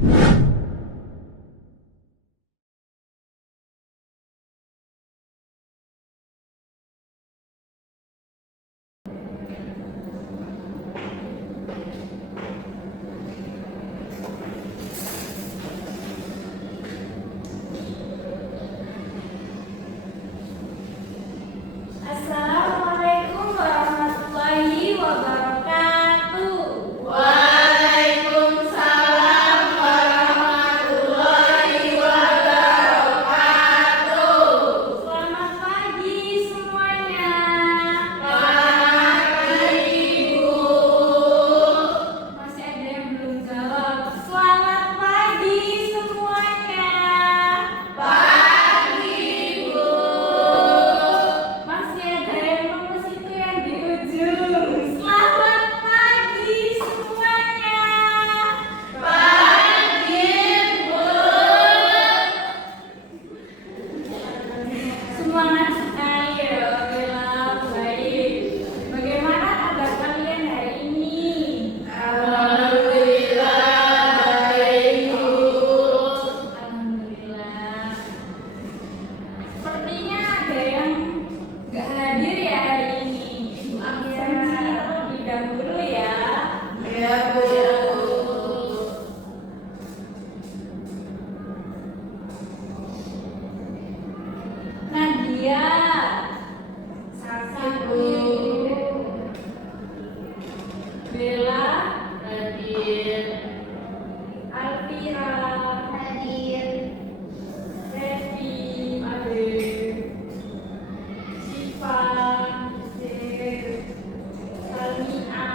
Assalamualaikum warahmatullahi wabarakatuh. Waalaikumsalam warahmatullahi wabarakatuh. Selamat pagi semuanya. Pagi, Bu. Masih ada yang belum jawab. Selamat pagi semuanya. Pagi, Bu. Masih ada yang nunggu situ yang di ujung. Selamat pagi semuanya. Pagi, Bu. Semangat sekali ya, Bella. Baik. Bagaimana kabar kalian hari ini? Alhamdulillah baik, Bu. Alhamdulillah. Sepertinya ada yang nggak hadir ya hari ini. Ibu absensi terlebih dahulu ya. Ya, Bu. Nadia, Bu. Bella, Hadir. Alvira, Hadir. Revi, hadir. Siva, hadir. Salmia,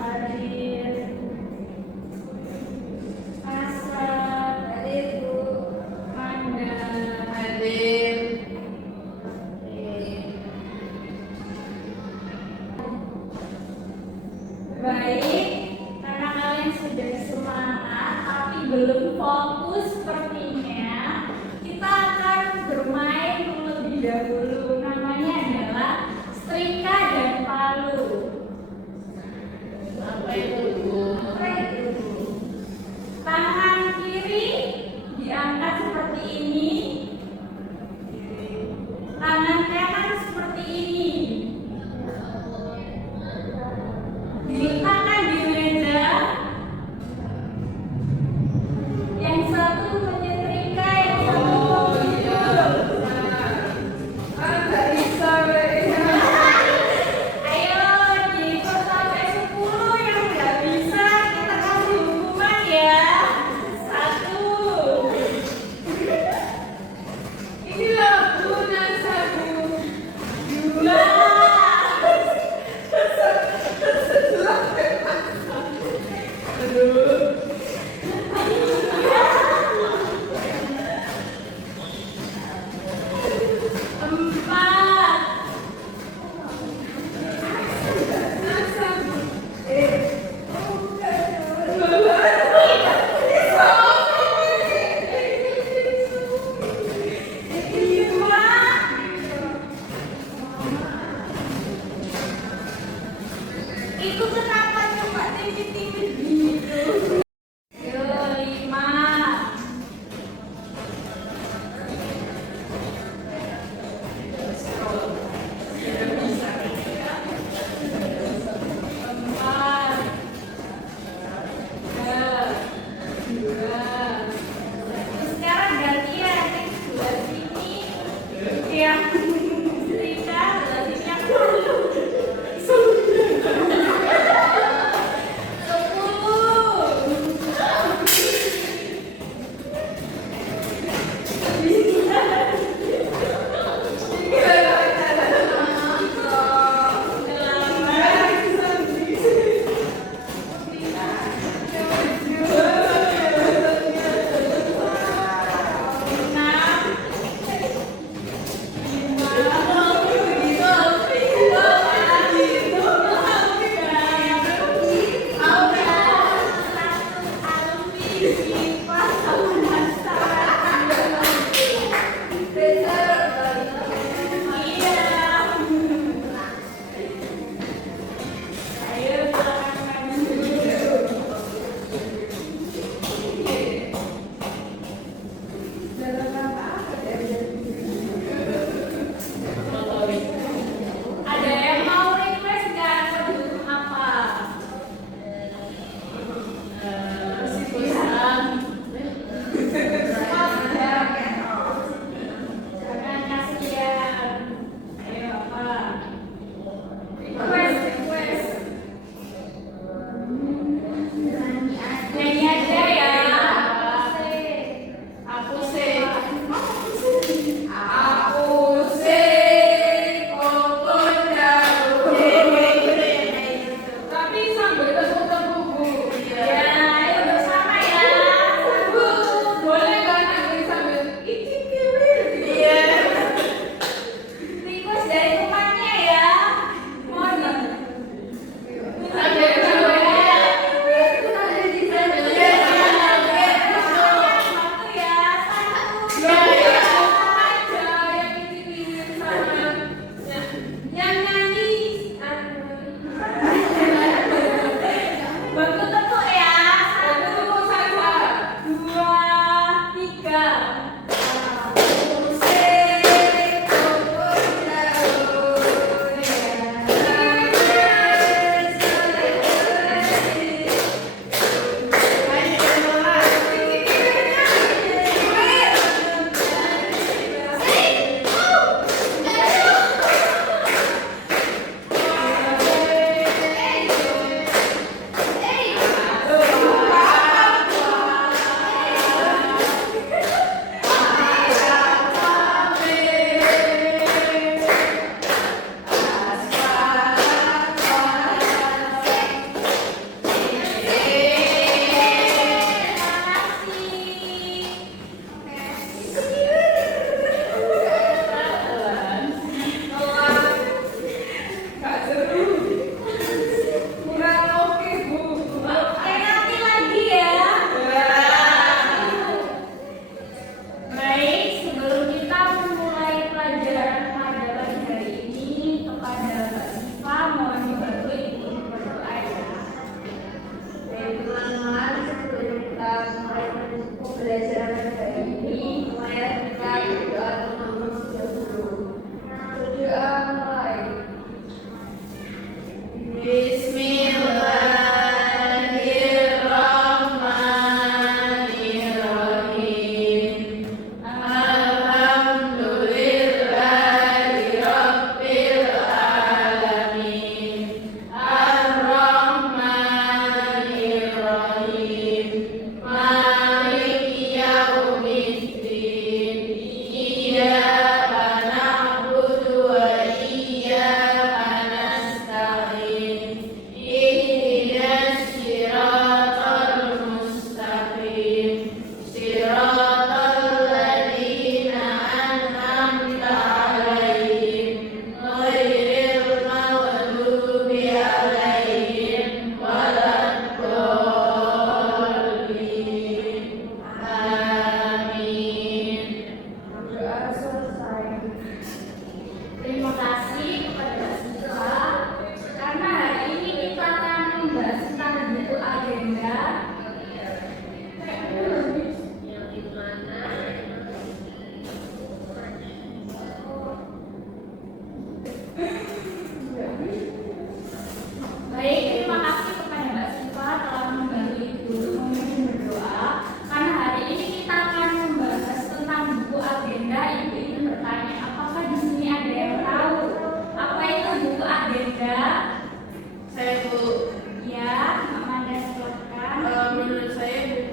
hadir. Asra, hadir Bu. Manda, Hadir. baik, karena kalian sudah semangat tapi belum fokus sepertinya, kita akan bermain terlebih dahulu. Namanya adalah setrika dan palu. Apa itu, Bu? Apa itu? Tangan kiri diangkat seperti ini, tangan kanan seperti ini. Diletakkan di meja. Yang satu menyetrika, yang satu menggigit. Ayo dihitung sampai 10. Yang nggak bisa kita kasih hukuman ya. 1. Inilah guna sabu. 2. Empat. Lima. Itu kenapa coba tipis-tipis gitu? Yo, 5. Empat. 2. Sekarang gantian yang sebelah sini yang setrika, sebelah sini yang palu. 1.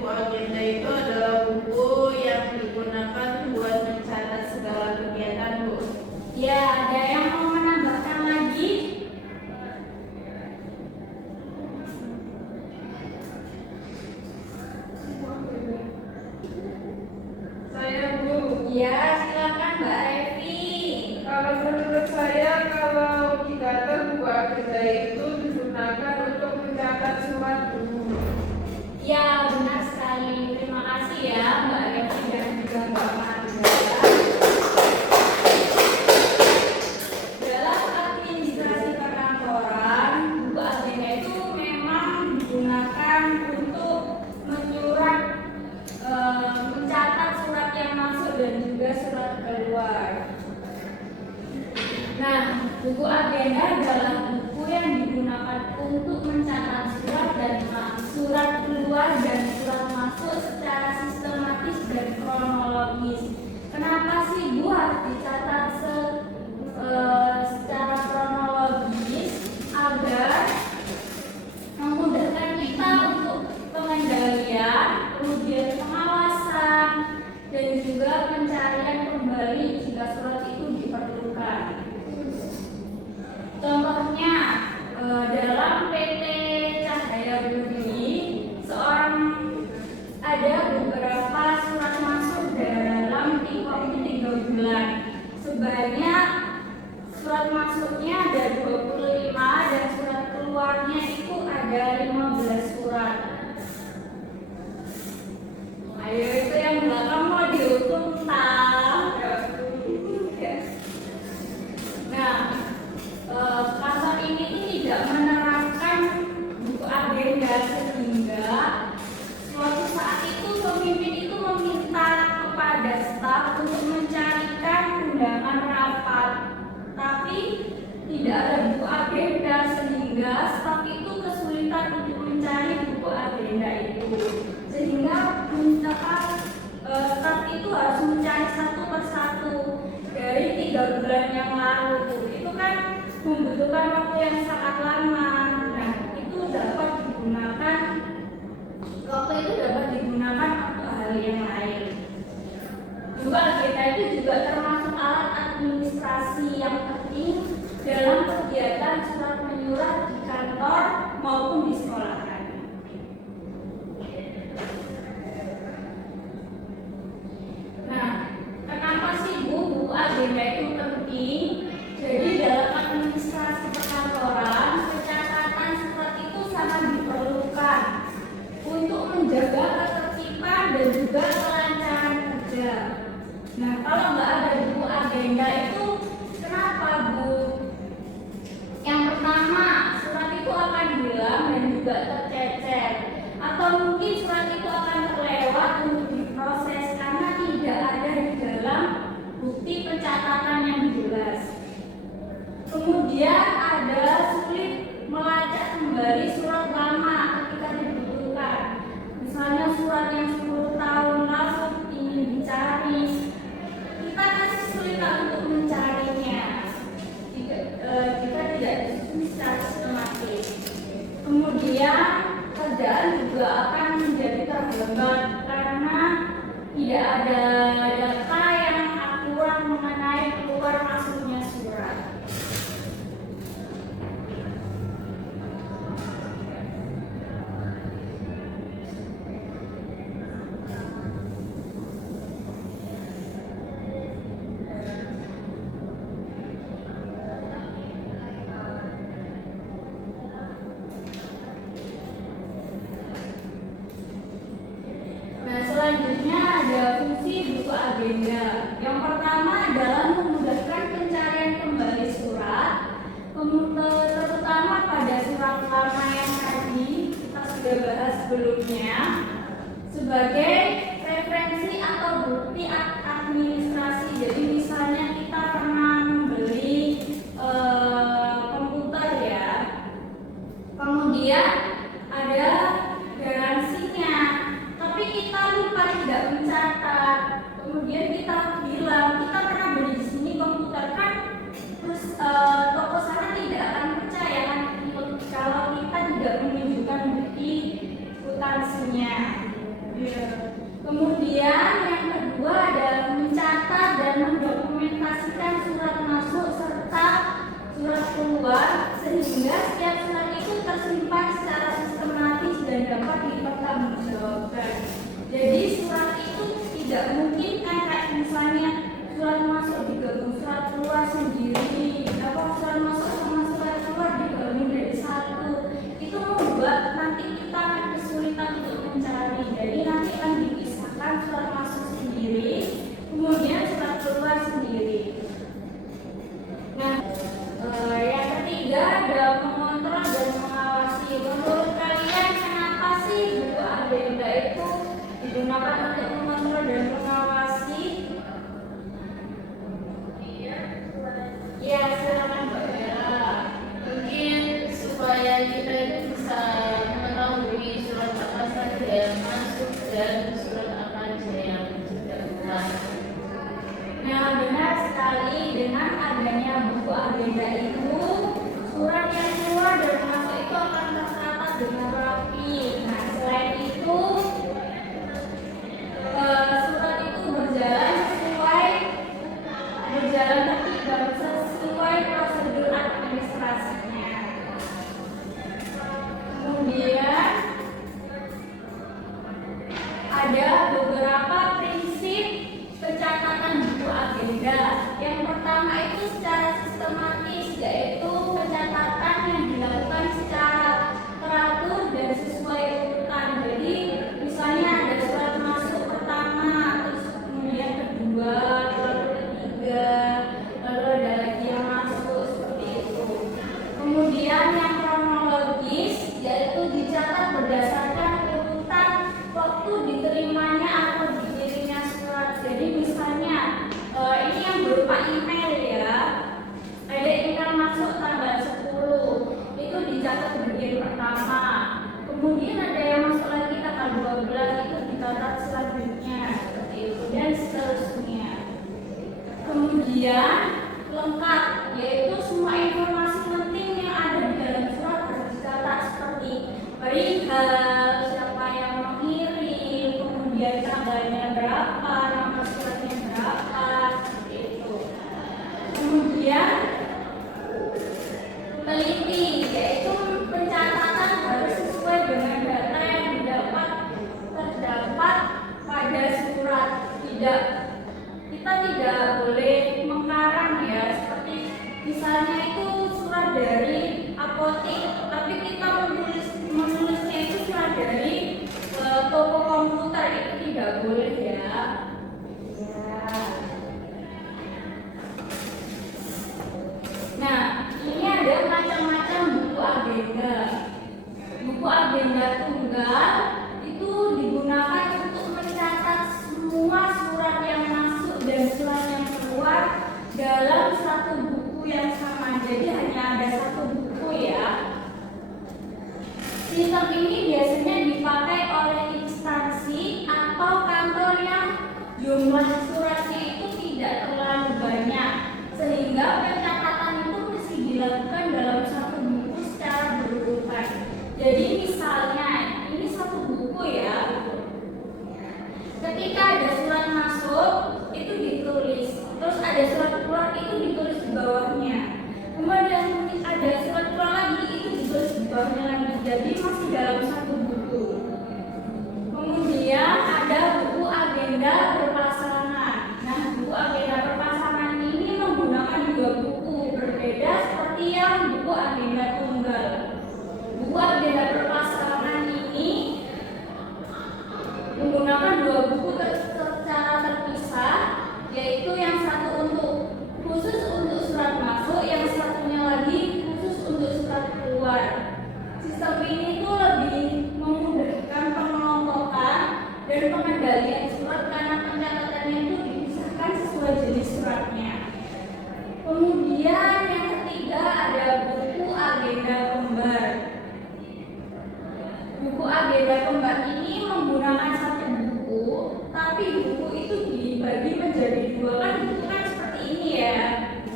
agenda itu adalah buku yang digunakan buat mencatat segala kegiatan, Bu. Ya, ada yang mau menambahkan lagi? Saya, Bu. Ya, silakan Mbak Evi. Kalau menurut saya, kalau kita buku agenda itu digunakan untuk mencatat surat, Bu. Ya, benar sekali. Terima kasih ya Mbak Evi dan juga Mbak Maria. Dalam administrasi perkantoran, buku agenda itu memang digunakan untuk mencatat surat yang masuk dan juga surat keluar. Nah, buku agenda adalah buku yang digunakan untuk mencatat surat keluar dan surat masuk secara sistematis dan kronologis. Kenapa sih Bu harus dicatat secara kronologis? Agar memudahkan kita untuk pengendalian, kemudian pengawasan, dan juga pencarian kembali jika surat itu diperlukan. Contohnya dalam PT Cahaya Bumi, ada beberapa surat masuk dalam waktu 3 bulan. Sebanyak surat masuknya ada 25 dan surat keluarnya itu ada 15 surat. Ayo, itu yang belakang mau dihukum tak? Nah, kantor ini tidak menerapkan buku agenda sehingga suatu saat itu pemimpin itu meminta kepada staf untuk mencarikan undangan rapat, tapi tidak ada buku agenda sehingga staf itu kesulitan untuk mencari buku agenda itu, sehingga staf itu harus mencari satu persatu dari 3 bulan yang lalu. Itu kan membutuhkan waktu yang sangat lama. Nah, itu dapat digunakan untuk hal yang lain. Juga agenda itu juga termasuk alat administrasi yang penting dalam kegiatan surat menyurat di kantor maupun di sekolah. Nah, kenapa sih buku agenda itu penting? Jadi dalam administrasi perkantoran, pencatatan surat itu sangat diperlukan untuk menjaga ketertiban dan juga kelancaran kerja. Nah, kalau nggak ada buku agenda itu, kenapa Bu? Yang pertama, surat itu akan hilang dan juga tercecer, atau mungkin surat itu akan terlewat untuk diproses karena tidak ada di dalam bukti pencatatan yang jelas. Kemudian ada sulit melacak kembali surat lama ketika dibutuhkan. Misalnya surat yang 10 tahun lalu ingin dicari, kita masih sulit untuk mencarinya jika tidak disusun secara sistematis. Kemudian kerjaan juga akan menjadi terhambat karena tidak ada data yang akurat mengenai keluar masuknya surat. Selanjutnya ada fungsi buku agenda. Yang pertama adalah memudahkan pencarian kembali surat, terutama pada surat lama yang tadi kita sudah bahas sebelumnya, sebagai referensi atau bukti administrasi. Jadi misalnya kita pernah membeli komputer ya, kemudian ada garansinya, tapi kita lupa tidak mencatat. Kemudian kita bilang kita pernah beli di sini komputer kan, terus toko sana tidak akan percaya kan kalau kita tidak menunjukkan bukti kuitansinya. digunakan untuk mengontrol dan mengawasi. Ya, silakan Mbak Bella. Mungkin supaya kita itu bisa mengetahui surat apa saja yang masuk dan surat apa saja yang tidak keluar. Nah, benar sekali, dengan adanya buku agenda itu, surat yang keluar dan masuk itu akan tercatat dengan rapi. Nah, selain itu, surat itu berjalan tertib dan sesuai prosedur administrasinya. Kemudian ada beberapa prinsip pencatatan buku agenda. Yang pertama itu secara sistematis, yaitu pencatatan yang dilakukan secara teratur dan sesuai urutan. Jadi misalnya ada surat masuk pertama, terus kemudian kedua, lalu ketiga, lalu ada lagi yang masuk seperti itu. Kemudian yang kronologis, yaitu dicatat berdasarkan urutan waktu diterimanya atau dikirimnya surat. Jadi misalnya ini yang berupa email ya, ada email masuk tanggal 10, itu dicatat bagian pertama. Kemudian ada yang masuk lagi tanggal 12, itu dicatat selanjutnya seperti itu dan seterusnya. Kemudian lengkap, yaitu semua informasi penting yang ada di dalam surat harus dicatat seperti perihal, siapa yang mengirim, kemudian tanggalnya berapa, nama suratnya berapa, seperti itu. Kemudian teliti, yaitu pencatatan harus sesuai dengan data yang terdapat pada surat. Kita tidak boleh mengkarang ya, seperti misalnya itu surat dari apotek, tapi kita menulisnya itu surat dari toko komputer, itu tidak boleh ya. Nah, ini ada macam-macam buku agenda. Buku agenda tunggal itu digunakan untuk mencatat semua surat yang masuk dan surat yang keluar dalam satu buku yang sama. Jadi hanya ada satu buku ya. Sistem ini biasanya dipakai oleh instansi atau kantor yang jumlah suratnya itu tidak terlalu banyak, sehingga pencatatan itu mesti dilakukan dalam satu buku secara berurutan. Jadi misalnya ini satu buku ya, ketika ada surat masuk itu ditulis, terus ada surat keluar itu ditulis di bawahnya, kemudian ada surat keluar lagi itu ditulis di bawahnya lagi. Jadi masih dalam satu buku. Kemudian ada buku agenda berpasangan. Nah, buku agenda berpasangan ini menggunakan dua buku berbeda seperti yang buku agenda tunggal. Buku agenda berpasangan ini menggunakan dua buku secara terpisah, yaitu yang satu khusus untuk surat masuk, yang satunya lagi khusus untuk surat keluar. Sistem ini tuh lebih memudahkan pengelompokan dan pengendalian surat karena pencatatannya itu dipisahkan sesuai jenis suratnya. Kemudian yang ketiga ada buku agenda kembar. Buku agenda kembar ini menggunakan satu buku, tapi buku itu dibagi menjadi dua. Kan buku kan seperti ini ya.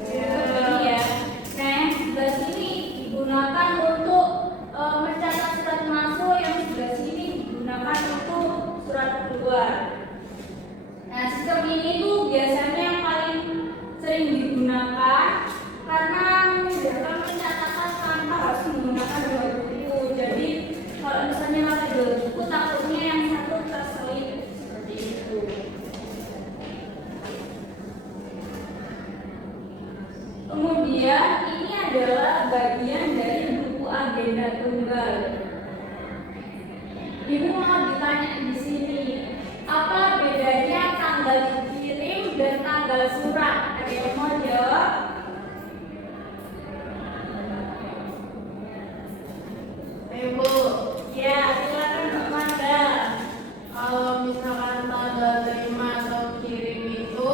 Seperti ini ya. Nah, yang sebelah sini digunakan untuk mencatat surat masuk, yang sebelah sini digunakan untuk surat keluar. Nah, sistem ini tuh biasanya yang paling sering digunakan karena memudahkan pencatatan tanpa harus menggunakan dua buku. Jadi kalau misalnya pakai dua buku, takutnya yang satu terselip seperti itu. Kemudian ini adalah bagian dari buku agenda tunggal. Ibu mau ditanya di sini, apa bedanya tanggal dikirim dan tanggal surat? Ada yang mau jawab? Ibu, Ya, silakan Mbak Manda. kalau menggunakan tanggal terima atau kirim itu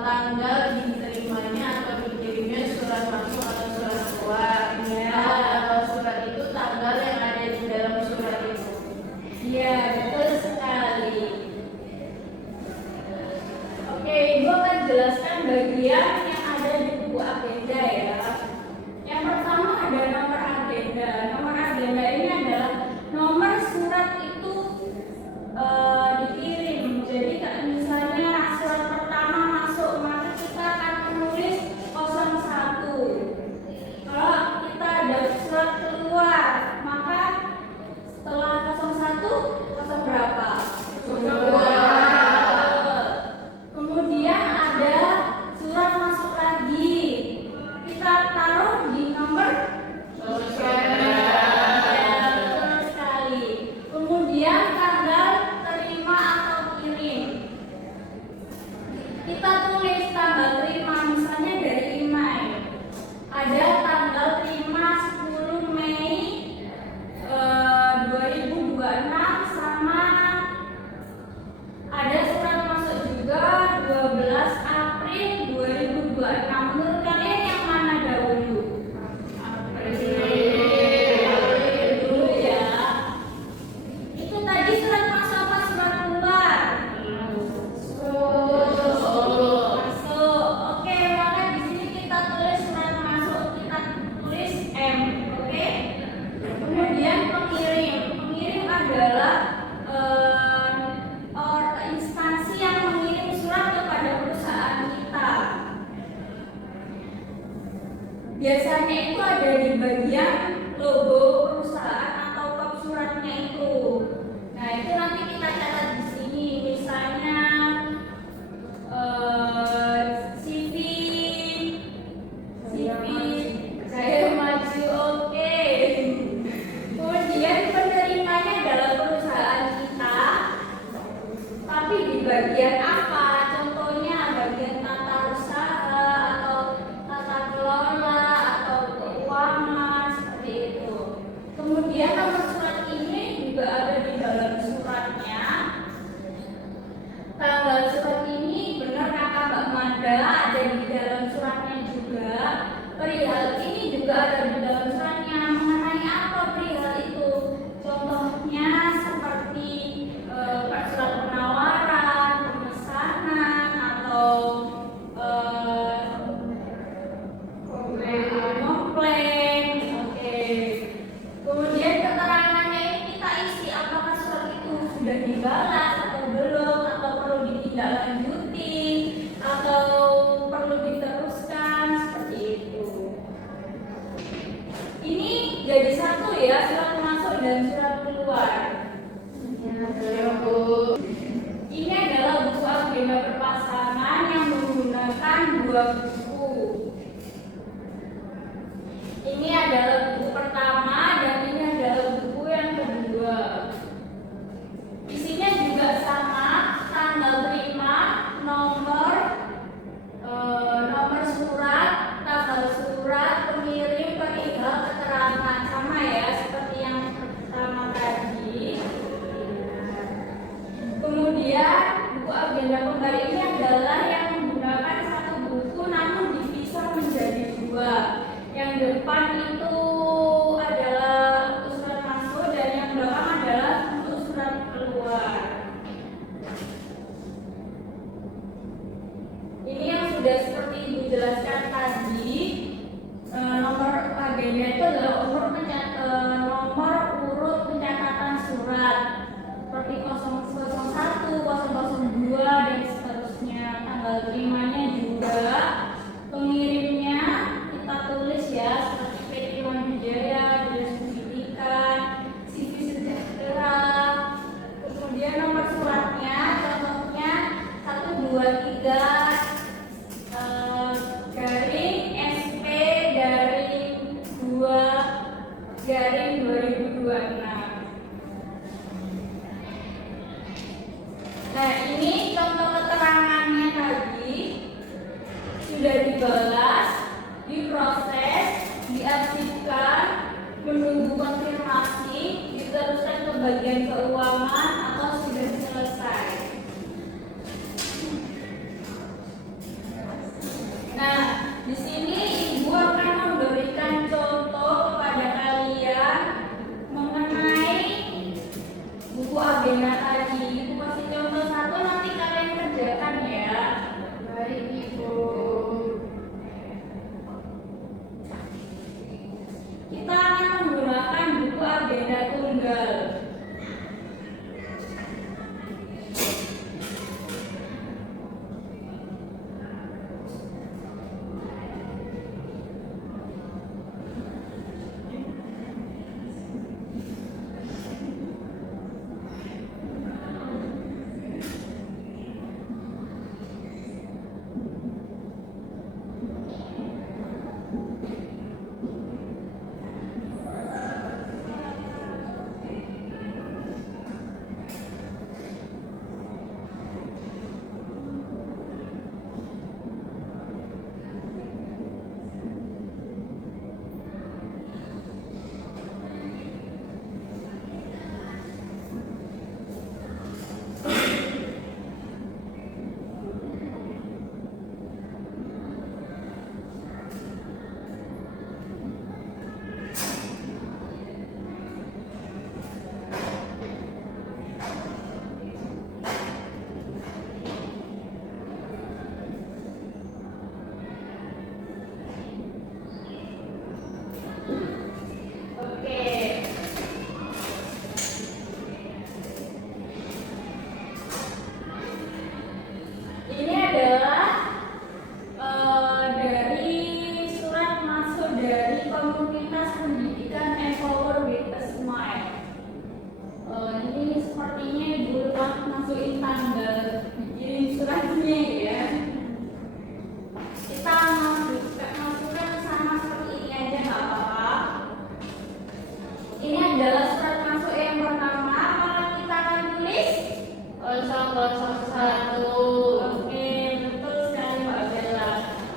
tanggal diterimanya atau dikirimnya surat masuk atau surat keluar. Tanggal surat itu tanggal yang ada di dalam surat itu. Iya, betul sekali. Oke, Ibu akan jelaskan bagian yang ada di buku agenda ya. Yang pertama ada nomor agenda. Nomor agenda ini adalah nomor surat itu dikirim. Jadi kalau misalnya surat pertama masuk, maka kita akan menulis 01. Kalau kita ada surat keluar, maka setelah 01 kosong berapa? Kemudian ada surat masuk lagi, kita taruh di nomor betul sekali. Kemudian tanggal terima atau kirim, kita tulis tanggal terima, misalnya dari email ada tanggal terima 10 Mei 2026 sama ada surat masuk juga 12 April 2026. Menurut kalian yang mana dahulu? Dulu ya. Itu tadi surat masuk apa surat keluar? Masuk. Oke, maka di sini kita tulis surat masuk, kita tulis M. Oke. Kemudian pengirim. Pengirim adalah instansi yang mengirim surat kepada perusahaan kita. Biasanya itu ada di bagian logo perusahaan atau top suratnya itu. Nah, itu nanti kita catat di sini. Misalnya CV, saya maju, oke. Kemudian penerimanya adalah perusahaan kita. Tapi di bagian apa? Contohnya bagian tata usaha atau tata kelola atau keuangan seperti itu. Kemudian nomor surat ini juga ada di dalam suratnya. Tanggal surat ini benar kata Mbak Manda ada di dalam suratnya juga. Perihal ini juga ada di dalam suratnya. Mengenai apa perihal itu? Contohnya seperti surat penawaran, pemesanan atau komplain. Oke. Kemudian keterangannya ini kita isi apakah surat itu sudah dibalas atau belum, atau perlu ditindaklanjuti atau perlu diteruskan seperti itu. Ini jadi satu ya, surat masuk dan surat keluar. Ini adalah buku agenda berpasangan yang menggunakan 2 buku. Ini adalah buku pertama dan ini adalah buku yang kedua. Isinya juga sama, tanggal terima, nomor surat, tanggal surat, pengirim, perihal, keterangan, sama ya seperti yang pertama tadi. Kemudian buku agenda kembar ini adalah yang menggunakan satu buku namun dipisah menjadi 2. Yang depan itu adalah untuk surat masuk dan yang belakang adalah untuk surat keluar. Ini yang sudah seperti Ibu jelaskan tadi. Nomor agenda itu adalah nomor urut pencatatan surat seperti 001, 002 dan seterusnya. Tanggal terimanya juga, pengirimnya kita tulis ya seperti PT Manujaya, Dinas Pendidikan, CV Sejahtera. Kemudian nomor suratnya contohnya 123 garing SP garing 2 garing 2026. Nah, ini contoh keterangannya tadi sudah dibalas, diproses, diarsipkan, menunggu konfirmasi, diteruskan ke bagian keuangan atau sudah selesai. 001. Oke, betul sekali Mbak Bella.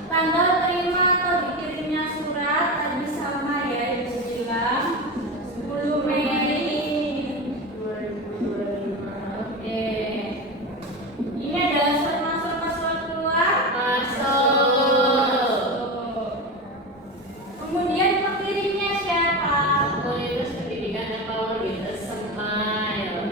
Tanggal terima atau dikirimnya surat tadi sama ya Ibu bilang 10 Mei 2025. Oke. Ini adalah surat masuk atau surat keluar? Masuk. Kemudian pengirimnya siapa? Komunitas pendidikan yang power with a smile.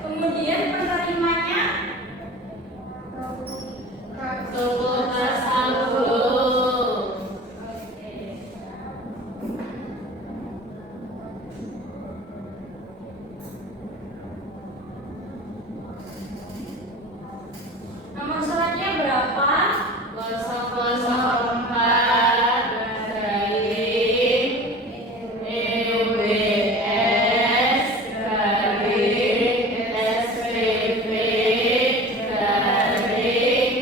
Kemudian penerimanya? Fakultas Anglo. Nomor suratnya berapa? 004 garing EWS garing SPP garing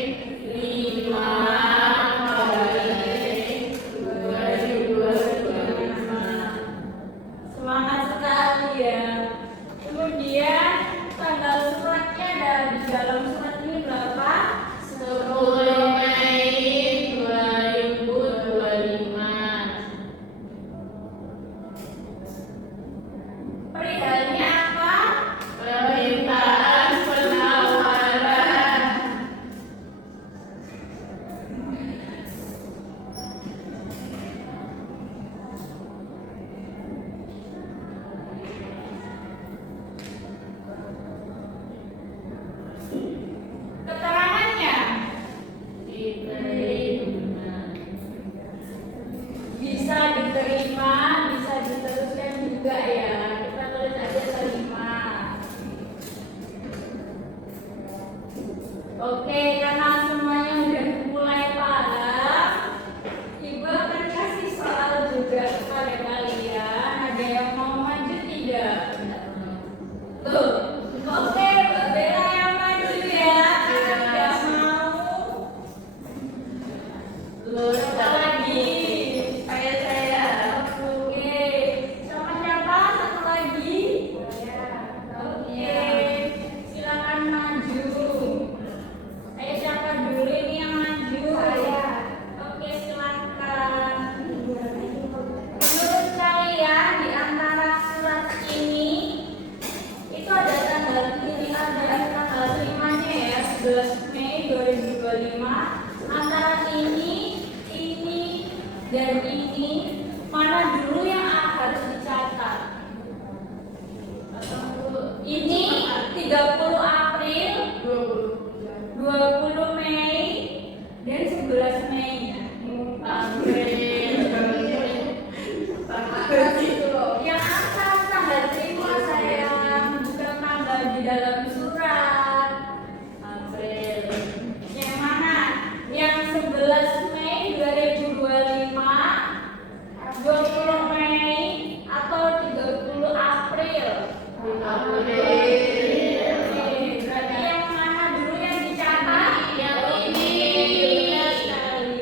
5 garing 2025. Semangat sekali ya. Kemudian tanggal suratnya ada di dalam surat ini berapa? 10 Mei 2025. Perihalnya apa? Permintaan penawaran. Keterangannya Diterima. bisa diterima, bisa diteruskan juga ya. Kita tulis aja terima. Oke, karena semuanya udah mulai paham, Ibu akan kasih soal juga kepada kalian. Ada yang mau maju tidak? Tuh. Oke, Mbak Bella yang maju ya. Tidak mau. Lurus Siapa lagi? saya. Oke. Sama siapa? Satu lagi. Oke. Silakan maju. Ayo siapa dulu ini yang maju? Oke, silakan. Menurut kalian di antara surat ini itu ada tanggal terimanya ya 11 Mei 2025. Antara ini dan ini mana dulu yang harus dicatat? Ini 30 April, 20 Mei, dan 11 Mei. Yang atas tanggal terima sayang, bukan tanggal di dalam surat. Yang mana? Yang 11 Mei 2025, 20 Mei, atau 30 April? Oke, berarti yang mana dulu yang dicatat? Yang ini. Benar sekali.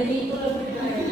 jadi itu lebih baik.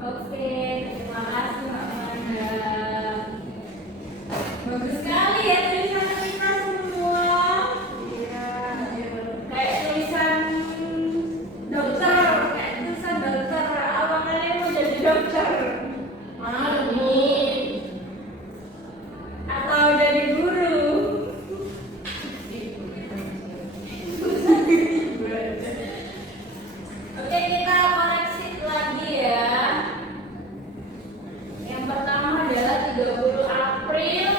Oke, terima kasih Mbak Manda. Bagus sekali ya tulisan kita semua. Iya. Kayak tulisan dokter, kayak tulisan dokter. Apa kalian mau jadi dokter? Mau. Atau jadi guru? Oke, kita koreksi lagi ya. Yang pertama adalah 30 April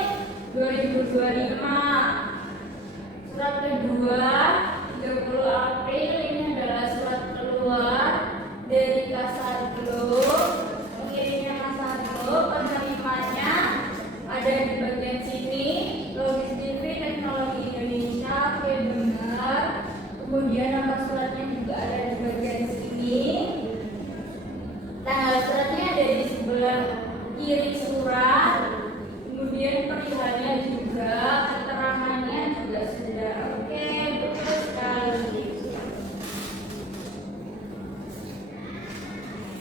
2025. Surat kedua 30 April ini adalah surat keluar dari Kasargo. Pengirimnya Kasargo, penerimanya ada di bagian sini. Logis TV Teknologi Indonesia, oke benar. Kemudian nomor suratnya juga ada di bagian sini. Tanggal suratnya ada di sebelah kiri surat. Kemudian perihalnya juga, keterangannya juga sudah. Oke, betul sekali.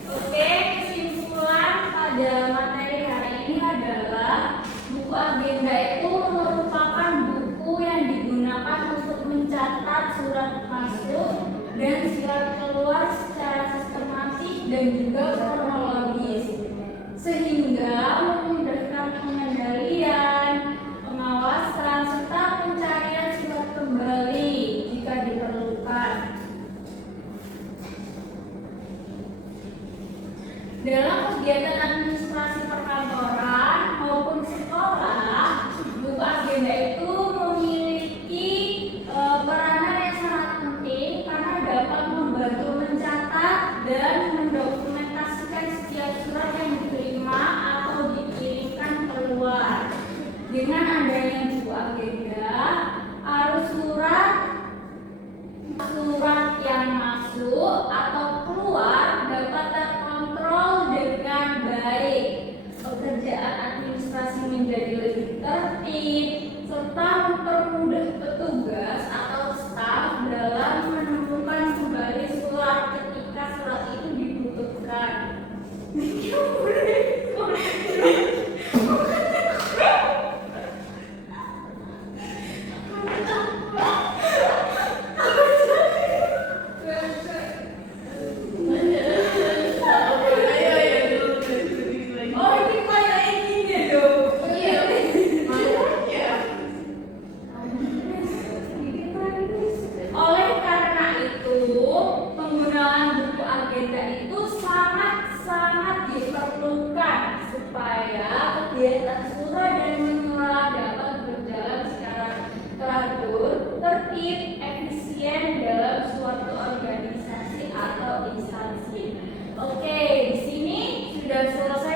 Oke, kesimpulan pada materi hari ini adalah buku agenda itu merupakan buku yang digunakan untuk mencatat surat masuk dan surat keluar secara sistematis dan juga kronologis, sehingga memudahkan pengendalian, pengawasan, serta pencarian surat kembali jika diperlukan. Dalam kegiatan administrasi perkantoran maupun sekolah, buku agenda itu memiliki peranan yang sangat penting karena dapat membantu mencatat dan mendokumentasikan setiap surat yang diterima atau dikirimkan keluar. Dengan adanya buku agenda, arus surat yang masuk atau keluar dapat terkontrol dengan baik. Pekerjaan administrasi menjadi lebih tertib, serta agenda itu sangat-sangat diperlukan supaya kegiatan surah dan menyurat dapat berjalan secara teratur, tertib, efisien dalam suatu organisasi atau instansi. Oke, di sini sudah selesai